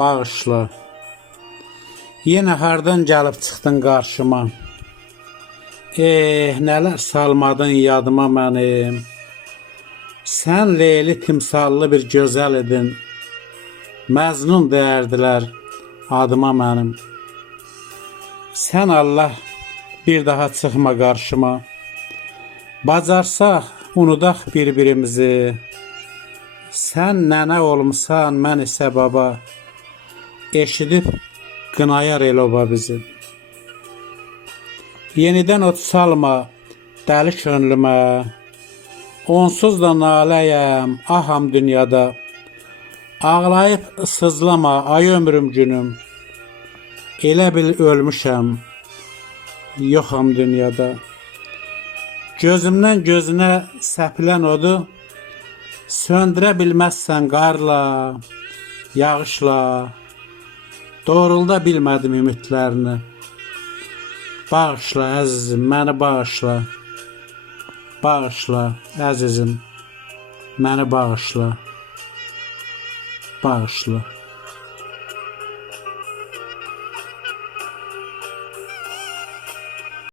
bağışla. Yenə hardan gəlib çıxdın qarşıma? Nələr salmadın yadıma mənim. Sən leyli timsallı bir gözəl idin. Məzlum deyərdilər adıma mənim. Sən Allah bir daha çıxma qarşıma. Bacarsaq unudaq bir-birimizi. Sən nənə olmuşsan, mən isə baba. Eşidib qınayar el oba bizi. Yenidən ot salma dəli könlümə. Onsuz da naləyəm, aham dünyada. Ağlayıb sızlama ay ömrüm günüm. Elə bil ölmüşəm, yoxam dünyada. Gözümdən gözünə səpilən odu söndürə bilməzsən qarla, yağışla. Doğrulda bilmədim ümidlərini. Bağışla əzizim, məni bağışla. Bağışla əzizim, məni bağışla. Bağışla.